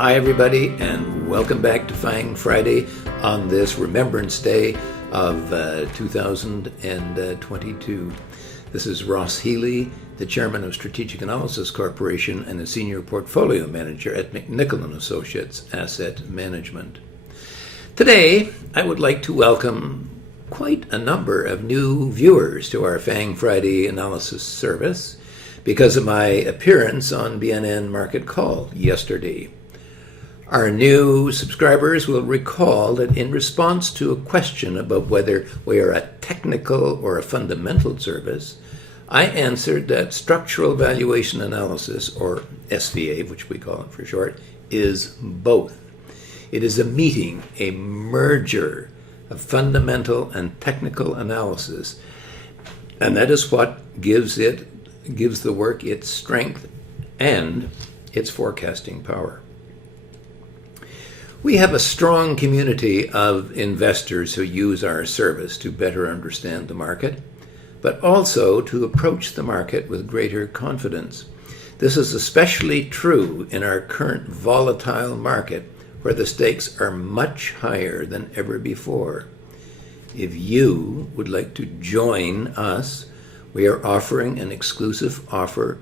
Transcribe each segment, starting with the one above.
Hi everybody, and welcome back to Fang Friday on this Remembrance Day of 2022. This is Ross Healy, the Chairman of Strategic Analysis Corporation and a Senior Portfolio Manager at McNichol & Associates Asset Management. Today, I would like to welcome quite a number of new viewers to our Fang Friday analysis service because of my appearance on BNN Market Call yesterday. Our new subscribers will recall that in response to a question about whether we are a technical or a fundamental service, I answered that structural valuation analysis, or SVA, which we call it for short, is both. It is a meeting, a merger of fundamental and technical analysis, and that is what gives the work its strength and its forecasting power. We have a strong community of investors who use our service to better understand the market, but also to approach the market with greater confidence. This is especially true in our current volatile market, where the stakes are much higher than ever before. If you would like to join us, we are offering an exclusive offer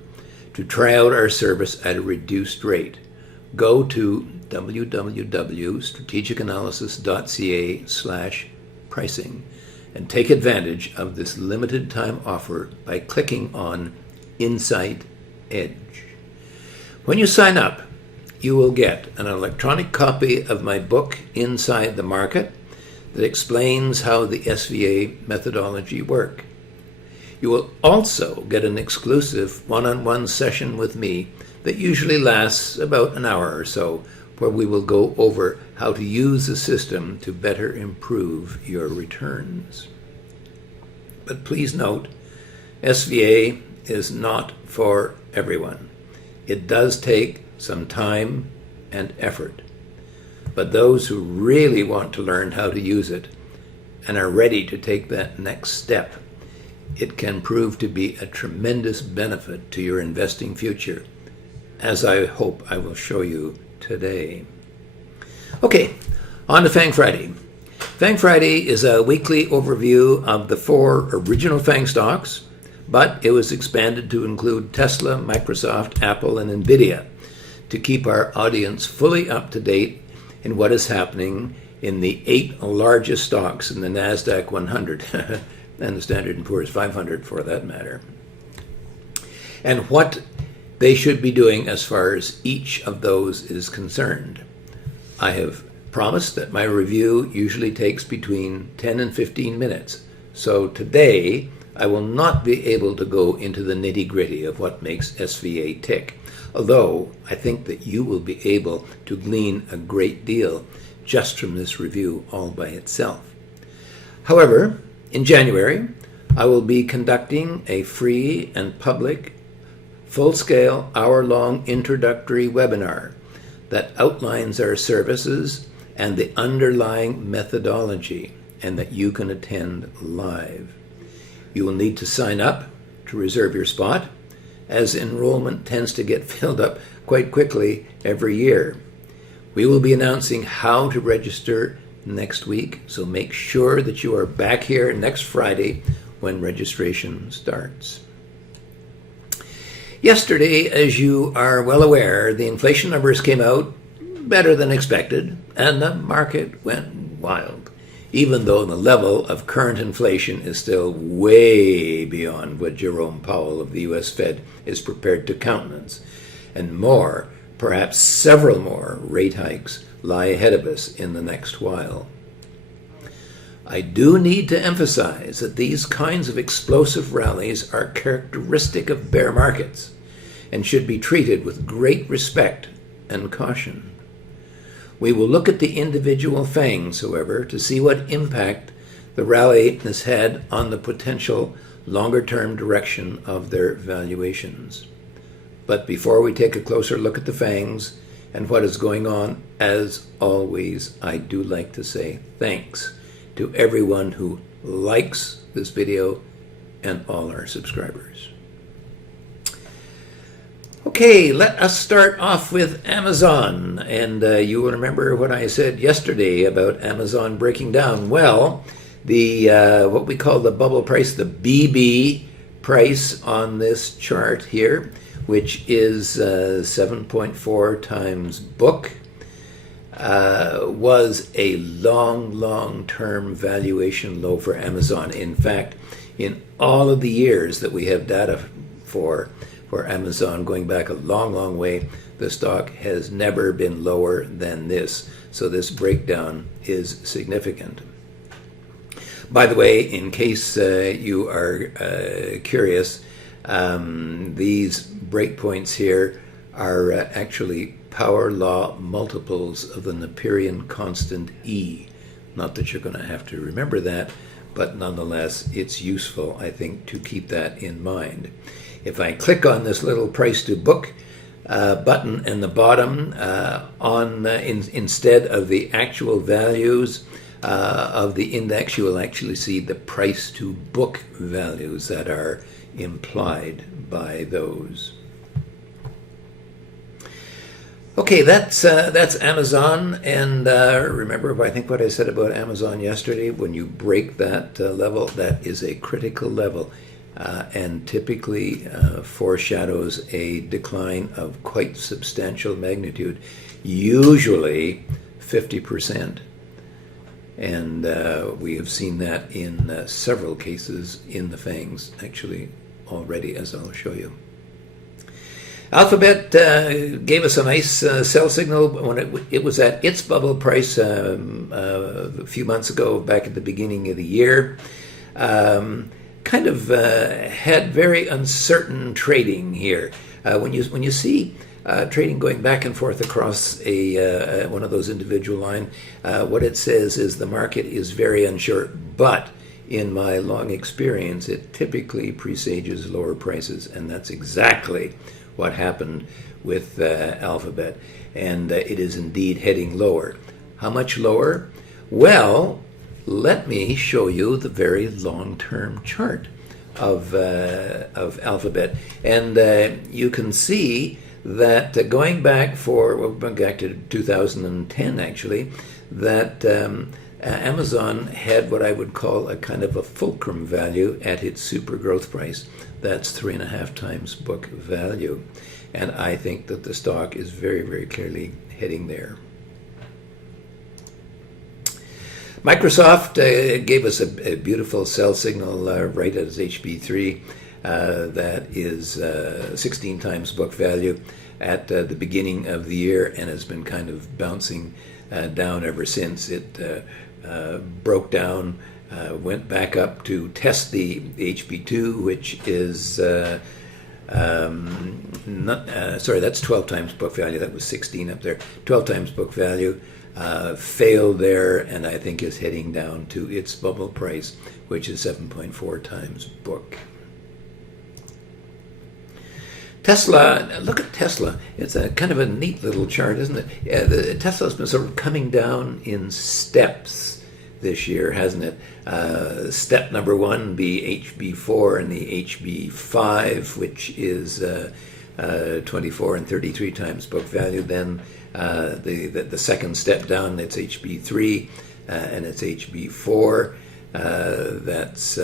to try out our service at a reduced rate. Go to www.strategicanalysis.ca/pricing and take advantage of this limited time offer by clicking on Insight Edge. When you sign up, you will get an electronic copy of my book, Inside the Market, that explains how the SVA methodology works. You will also get an exclusive one-on-one session with me that usually lasts about an hour or so, where we will go over how to use the system to better improve your returns. But please note, SVA is not for everyone. It does take some time and effort. But those who really want to learn how to use it and are ready to take that next step, it can prove to be a tremendous benefit to your investing future, as I hope I will show you today. Okay, on to Fang Friday. Fang Friday is a weekly overview of the 4 original Fang stocks, but it was expanded to include Tesla, Microsoft, Apple, and Nvidia to keep our audience fully up to date in what is happening in the 8 largest stocks in the NASDAQ 100 and the Standard & Poor's 500 for that matter, and what they should be doing as far as each of those is concerned. I have promised that my review usually takes between 10 and 15 minutes, so today I will not be able to go into the nitty-gritty of what makes SVA tick, although I think that you will be able to glean a great deal just from this review all by itself. However, in January, I will be conducting a free and public full-scale hour-long introductory webinar that outlines our services and the underlying methodology, and that you can attend live. You will need to sign up to reserve your spot, as enrollment tends to get filled up quite quickly every year. We will be announcing how to register next week, so make sure that you are back here next Friday when registration starts. Yesterday, as you are well aware, the inflation numbers came out better than expected, and the market went wild, even though the level of current inflation is still way beyond what Jerome Powell of the U.S. Fed is prepared to countenance, and more, perhaps several more, rate hikes lie ahead of us in the next while. I do need to emphasize that these kinds of explosive rallies are characteristic of bear markets and should be treated with great respect and caution. We will look at the individual fangs, however, to see what impact the rally has had on the potential longer-term direction of their valuations. But before we take a closer look at the fangs and what is going on, as always, I do like to say thanks to everyone who likes this video and all our subscribers. Okay, let us start off with Amazon. And you will remember what I said yesterday about Amazon breaking down. Well, the what we call the bubble price, the BB price on this chart here, which is 7.4 times book, was a long-term valuation low for Amazon. In fact, in all of the years that we have data for Amazon, going back a long way, the stock has never been lower than this. So this breakdown is significant. By the way, in case you are curious, these breakpoints here are actually power law multiples of the Neperian constant E. Not that you're going to have to remember that, but nonetheless, it's useful, I think, to keep that in mind. If I click on this little price to book button in the bottom, instead of the actual values of the index, you will actually see the price to book values that are implied by those. Okay, that's Amazon, and remember, I think what I said about Amazon yesterday, when you break that level, that is a critical level, and typically foreshadows a decline of quite substantial magnitude, usually 50%. And we have seen that in several cases in the Fangs, actually, already, as I'll show you. Alphabet gave us a nice sell signal when it was at its bubble price a few months ago, back at the beginning of the year. Kind of had very uncertain trading here. When you see trading going back and forth across one of those individual lines, what it says is the market is very unsure, but in my long experience, it typically presages lower prices, and that's exactly what happened with Alphabet, and it is indeed heading lower. How much lower? Well, let me show you the very long-term chart of Alphabet, and you can see that going back to 2010 actually, that Amazon had what I would call a kind of a fulcrum value at its super growth price. That's 3.5 times book value. And I think that the stock is very clearly heading there. Microsoft gave us a beautiful sell signal right at its HB3. That is 16 times book value at the beginning of the year, and has been kind of bouncing down ever since. It broke down, went back up to test the HB2, which is that's 12 times book value. That was 16 up there. 12 times book value, failed there, and I think is heading down to its bubble price, which is 7.4 times book. Tesla, look at Tesla. It's a kind of a neat little chart, isn't it? Tesla's been sort of coming down in steps this year, hasn't it? Step number one be HB4 and the HB5, which is 24 and 33 times book value. Then the second step down, it's HB3 and it's HB4. That's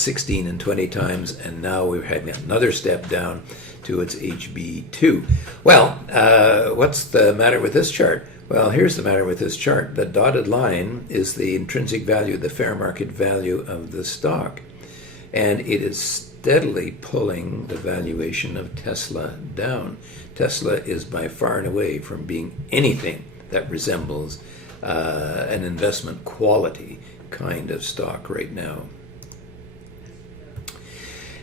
16 and 20 times, and now we're having another step down to its HB2. Well, what's the matter with this chart? Well, here's the matter with this chart. The dotted line is the intrinsic value, the fair market value of the stock, and it is steadily pulling the valuation of Tesla down. Tesla is by far and away from being anything that resembles an investment quality kind of stock right now.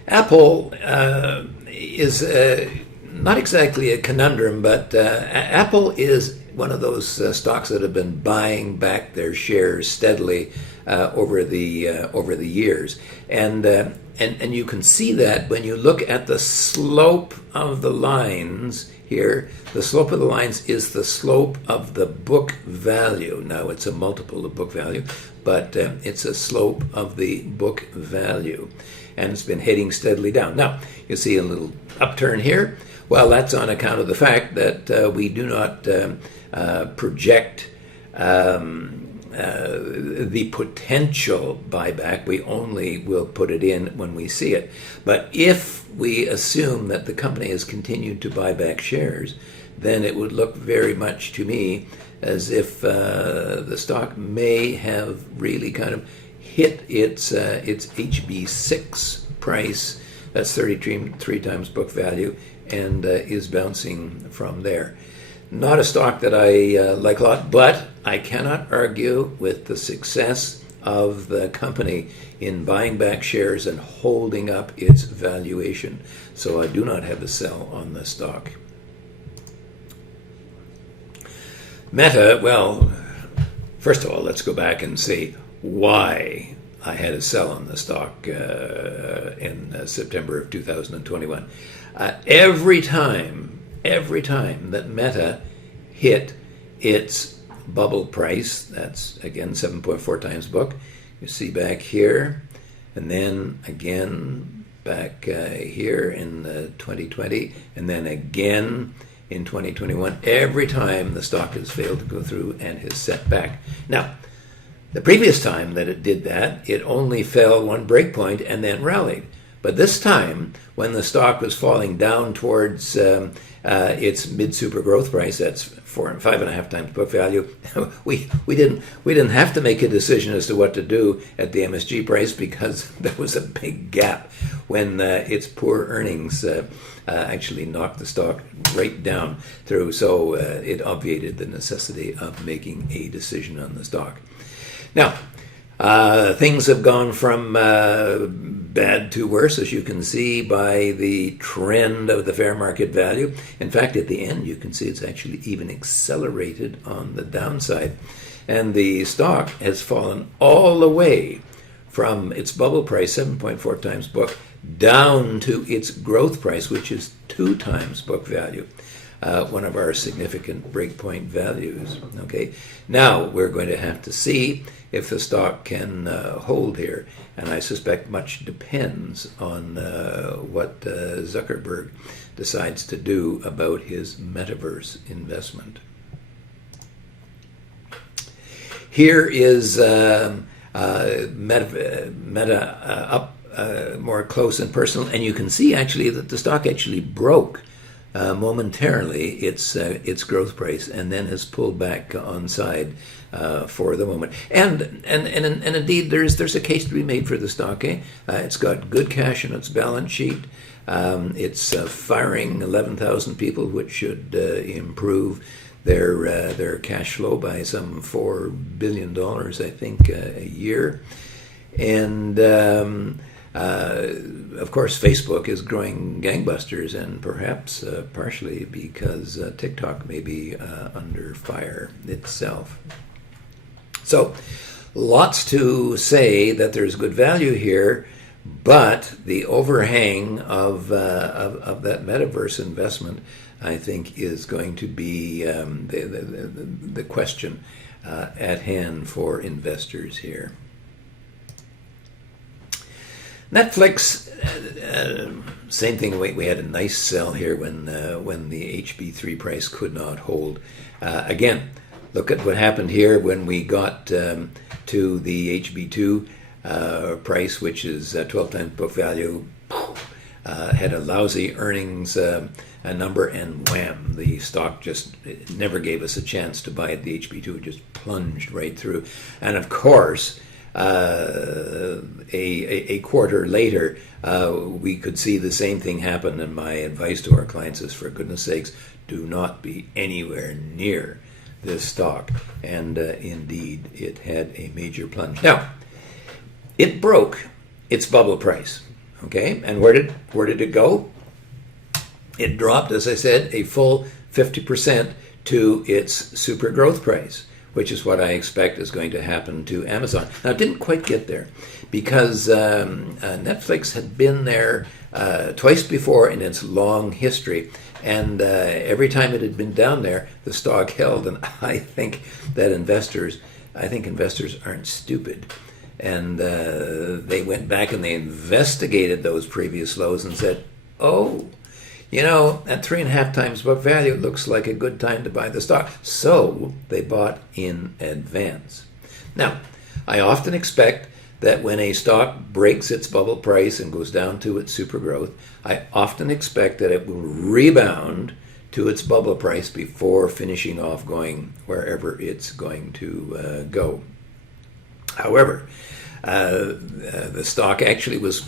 Apple is not exactly a conundrum, but Apple is one of those stocks that have been buying back their shares steadily over the years, and you can see that when you look at the slope of the lines here. The slope of the lines is the slope of the book value. Now it's a multiple of book value, but it's a slope of the book value, and it's been heading steadily down. Now you see a little upturn here. Well, that's on account of the fact that we do not project the potential buyback. We only will put it in when we see it. But if we assume that the company has continued to buy back shares, then it would look very much to me as if the stock may have really kind of hit its HB6 price. That's 33 times book value, and is bouncing from there. Not a stock that I like a lot, but I cannot argue with the success of the company in buying back shares and holding up its valuation. So I do not have a sell on the stock. Meta, well, first of all, let's go back and see why I had a sell on the stock in September of 2021. Every time that Meta hit its bubble price, that's again 7.4 times book, you see back here, and then again back here in 2020, and then again in 2021, every time the stock has failed to go through and has set back. Now, the previous time that it did that, it only fell one breakpoint and then rallied. But this time, when the stock was falling down towards its mid-super growth price, that's 5.5 times book value, we didn't have to make a decision as to what to do at the MSG price, because there was a big gap when its poor earnings actually knocked the stock right down through. So it obviated the necessity of making a decision on the stock. Now, things have gone from bad to worse, as you can see by the trend of the fair market value. In fact, at the end, you can see it's actually even accelerated on the downside. And the stock has fallen all the way from its bubble price, 7.4 times book, down to its growth price, which is 2 times book value. One of our significant breakpoint values. Okay, now we're going to have to see if the stock can hold here, and I suspect much depends on what Zuckerberg decides to do about his metaverse investment. Here is Meta up more close and personal, and you can see actually that the stock actually broke momentarily its growth price, and then has pulled back on side for the moment. And indeed, there's a case to be made for the stock. It's got good cash in its balance sheet. It's firing 11,000 people, which should improve their cash flow by some $4 billion, I think, a year. And of course, Facebook is growing gangbusters, and perhaps partially because TikTok may be under fire itself. So, lots to say that there's good value here, but the overhang of that metaverse investment, I think, is going to be the question at hand for investors here. Netflix, same thing. We had a nice sell here when the HB3 price could not hold. Again, look at what happened here when we got to the HB2 price, which is 12 times book value. Had a lousy earnings number, and wham, the stock just never gave us a chance to buy at the HB2. It just plunged right through. And of course, a quarter later, we could see the same thing happen, and my advice to our clients is, for goodness sakes, do not be anywhere near this stock. And indeed, it had a major plunge. Now, it broke its bubble price, okay? And where did it go? It dropped, as I said, a full 50% to its super growth price, which is what I expect is going to happen to Amazon. Now, it didn't quite get there, because Netflix had been there twice before in its long history, and every time it had been down there, the stock held. And I think investors aren't stupid, and they went back and they investigated those previous lows and said, "Oh, at 3.5 times book value, it looks like a good time to buy the stock. So they bought in advance. Now, I often expect that when a stock breaks its bubble price and goes down to its super growth, I often expect that it will rebound to its bubble price before finishing off going wherever it's going to go. However, the stock actually was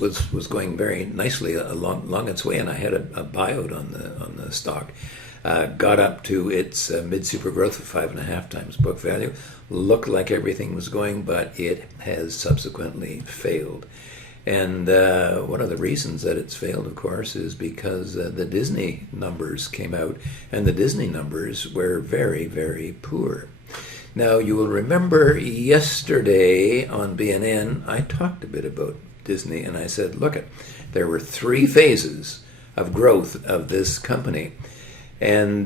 going very nicely along its way, and I had a buyout on the stock. Got up to its mid super growth of 5.5 times book value. Looked like everything was going, but it has subsequently failed. And one of the reasons that it's failed, of course, is because the Disney numbers came out, and the Disney numbers were very, very poor. Now, you will remember yesterday on BNN, I talked a bit about Disney, and I said, look, there were 3 phases of growth of this company. And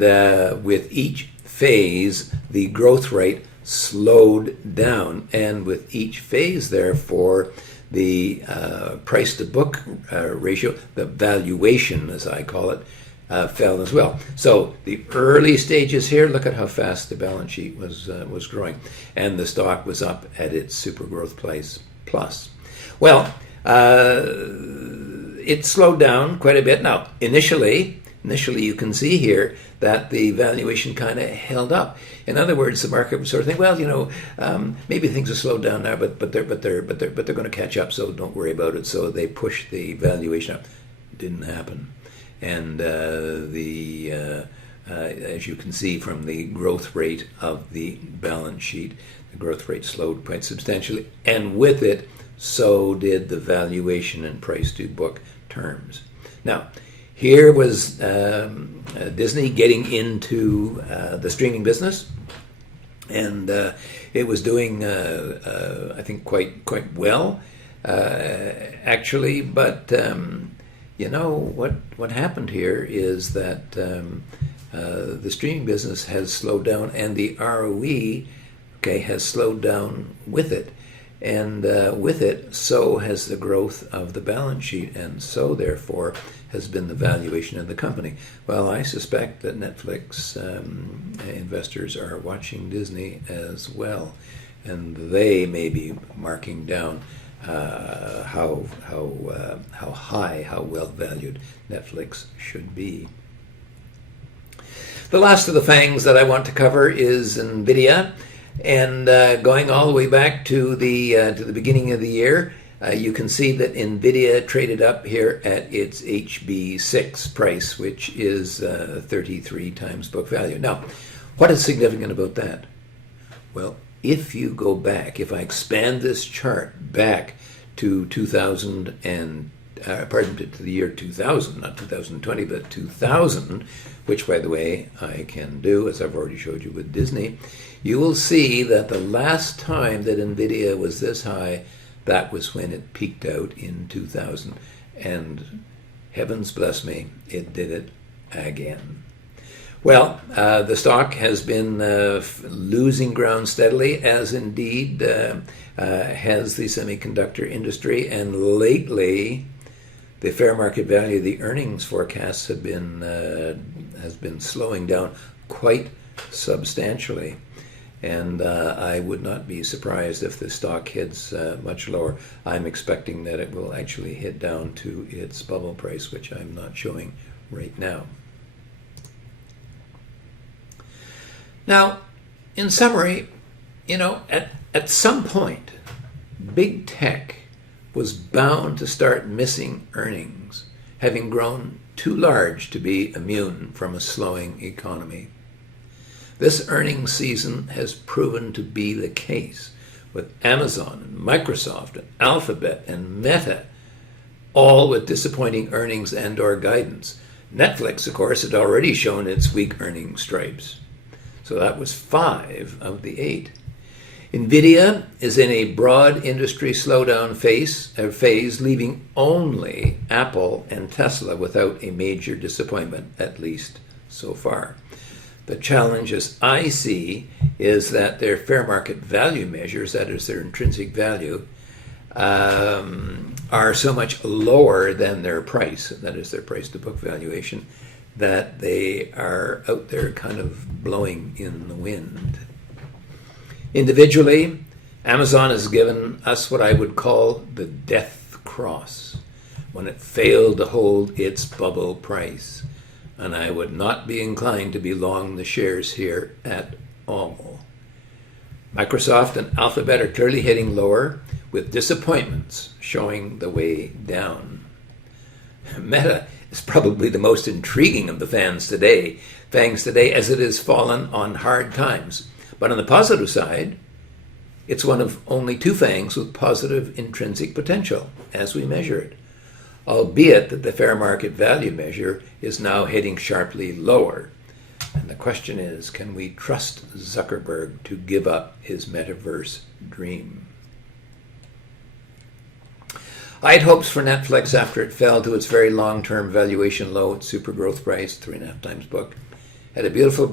with each phase, the growth rate slowed down. And with each phase, therefore, the price to book ratio, the valuation, as I call it, fell as well. So the early stages here, look at how fast the balance sheet was growing. And the stock was up at its super growth price plus. Well, it slowed down quite a bit. Now, initially you can see here that the valuation kind of held up. In other words, the market was sort of thinking, well, maybe things have slowed down now, but they're going to catch up, so don't worry about it. So they pushed the valuation up. Didn't happen, and as you can see from the growth rate of the balance sheet, the growth rate slowed quite substantially, and with it, so did the valuation and price to book terms. Now, here was Disney getting into the streaming business, and it was doing, I think, quite well, actually. But what happened here is that the streaming business has slowed down, and the ROE, has slowed down with it. And with it, so has the growth of the balance sheet, and so, therefore, has been the valuation of the company. Well, I suspect that Netflix investors are watching Disney as well, and they may be marking down how high, how well valued Netflix should be. The last of the fangs that I want to cover is Nvidia. And going all the way back to the beginning of the year, you can see that Nvidia traded up here at its HB6 price, which is 33 times book value. Now, what is significant about that? Well, if you go back, if I expand this chart back to to the year 2000, not 2020, but 2000, which, by the way, I can do, as I've already showed you with Disney, you will see that the last time that Nvidia was this high, that was when it peaked out in 2000. And heavens bless me, it did it again. Well, the stock has been losing ground steadily, as indeed has the semiconductor industry, and lately the fair market value, the earnings forecasts has been slowing down quite substantially. And I would not be surprised if the stock hits much lower. I'm expecting that it will actually hit down to its bubble price, which I'm not showing right now. Now, in summary, at some point, big tech was bound to start missing earnings, having grown too large to be immune from a slowing economy. This earnings season has proven to be the case, with Amazon and Microsoft and Alphabet and Meta, all with disappointing earnings and or guidance. Netflix, of course, had already shown its weak earnings stripes. So that was 5 of the 8. Nvidia is in a broad industry slowdown phase, leaving only Apple and Tesla without a major disappointment, at least so far. The challenge, as I see, is that their fair market value measures, that is their intrinsic value, are so much lower than their price, that is their price to book valuation, that they are out there kind of blowing in the wind. Individually, Amazon has given us what I would call the death cross when it failed to hold its bubble price, and I would not be inclined to be long the shares here at all. Microsoft and Alphabet are clearly heading lower, with disappointments showing the way down. Meta is probably the most intriguing of the fangs today, as it has fallen on hard times. But on the positive side, it's one of only two fangs with positive intrinsic potential as we measure it, albeit that the fair market value measure is now heading sharply lower. And the question is, can we trust Zuckerberg to give up his metaverse dream? I had hopes for Netflix after it fell to its very long-term valuation low at super growth price, 3.5 times book. Had a beautiful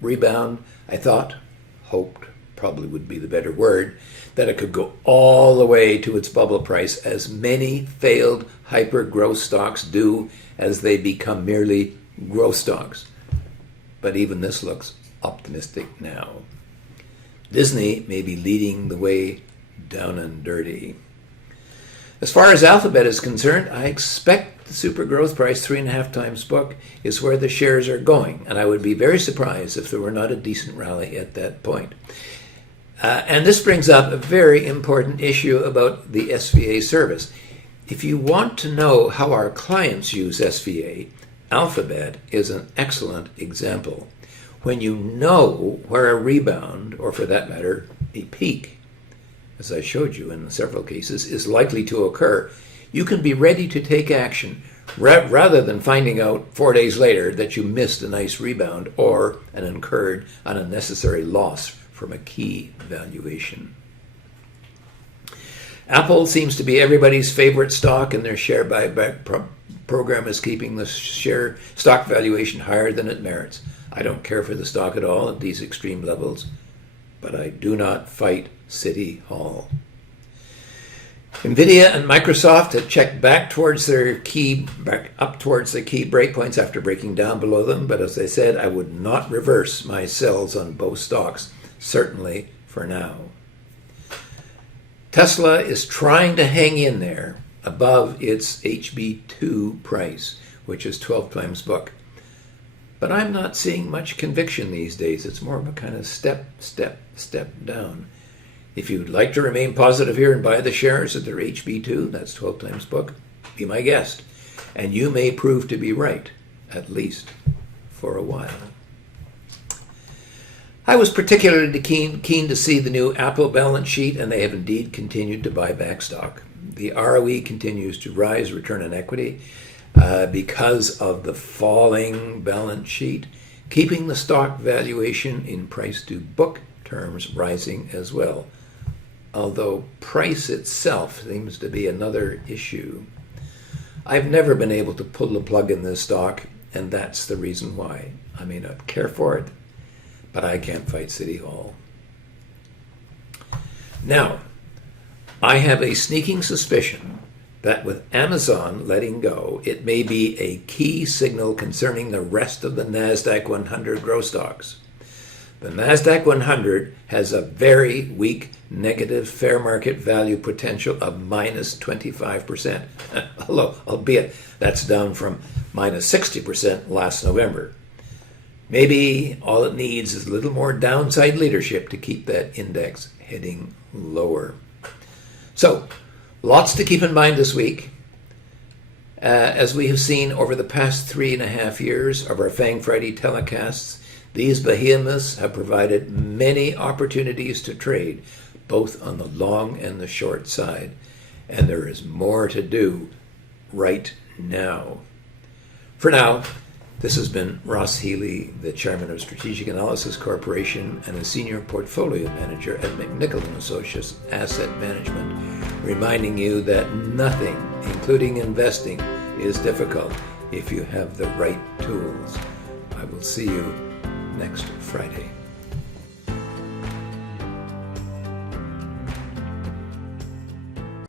rebound. I thought, hoped, probably would be the better word, that it could go all the way to its bubble price, as many failed hyper-growth stocks do as they become merely growth stocks. But even this looks optimistic now. Disney may be leading the way down and dirty. As far as Alphabet is concerned, I expect the super growth price, 3.5 times book, is where the shares are going, and I would be very surprised if there were not a decent rally at that point. And this brings up a very important issue about the SVA service. If you want to know how our clients use SVA, Alphabet is an excellent example. When you know where a rebound, or for that matter, a peak, as I showed you in several cases, is likely to occur, you can be ready to take action rather than finding out 4 days later that you missed a nice rebound or an incurred an unnecessary loss from a key valuation. Apple seems to be everybody's favorite stock, and their share buyback program is keeping the share stock valuation higher than it merits. I don't care for the stock at all at these extreme levels, but I do not fight City Hall. Nvidia and Microsoft have checked back up towards their key breakpoints after breaking down below them, but as I said, I would not reverse my sells on both stocks, certainly for now. Tesla is trying to hang in there above its HB2 price, which is 12 times book. But I'm not seeing much conviction these days. It's more of a kind of step down. If you'd like to remain positive here and buy the shares at their HB2, that's 12 times book, be my guest. And you may prove to be right, at least for a while. I was particularly keen to see the new Apple balance sheet, and they have indeed continued to buy back stock. The ROE continues to rise, return on equity, because of the falling balance sheet, keeping the stock valuation in price to book terms rising as well. Although price itself seems to be another issue. I've never been able to pull the plug in this stock, and that's the reason why. I may not care for it, but I can't fight City Hall. Now, I have a sneaking suspicion that with Amazon letting go, it may be a key signal concerning the rest of the NASDAQ 100 growth stocks. The NASDAQ 100 has a very weak negative fair market value potential of minus 25%, albeit that's down from minus 60% last November. Maybe all it needs is a little more downside leadership to keep that index heading lower. So, lots to keep in mind this week. As we have seen over the past 3.5 years of our Fang Friday telecasts, these behemoths have provided many opportunities to trade, both on the long and the short side. And there is more to do right now. For now, this has been Ross Healy, the chairman of Strategic Analysis Corporation and a senior portfolio manager at McNichol & Associates Asset Management, reminding you that nothing, including investing, is difficult if you have the right tools. I will see you next Friday.